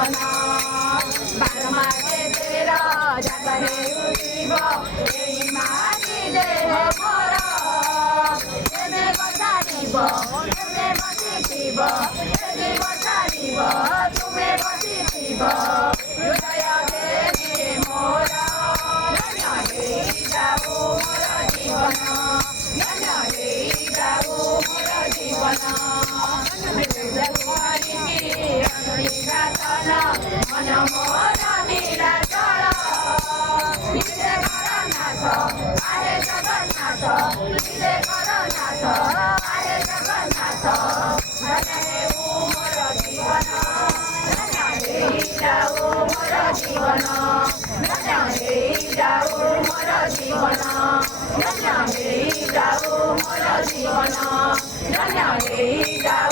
जीवन बारमासे तेर जात हेउथिब एही माटी देह मोर एमे बसारिब एमे बसिथिब एही बसारिब तुमे बसिथिब हृदय देवी मोर धन्य हेइजाऊ मोर जीवन धन्य हेइजाऊ मोर जीवन मन मोर निराचल निजे करनाथ आहे जगन्नाथ निजे करनाथ आहे जगन्नाथ धन्य हेउ मोर जीवन धन्य हेइजाऊ मोर जीवन धन्य हेइजाऊ मोर जीवन धन्य हेइजाऊ मोर जीवन धन्य हेइजाऊ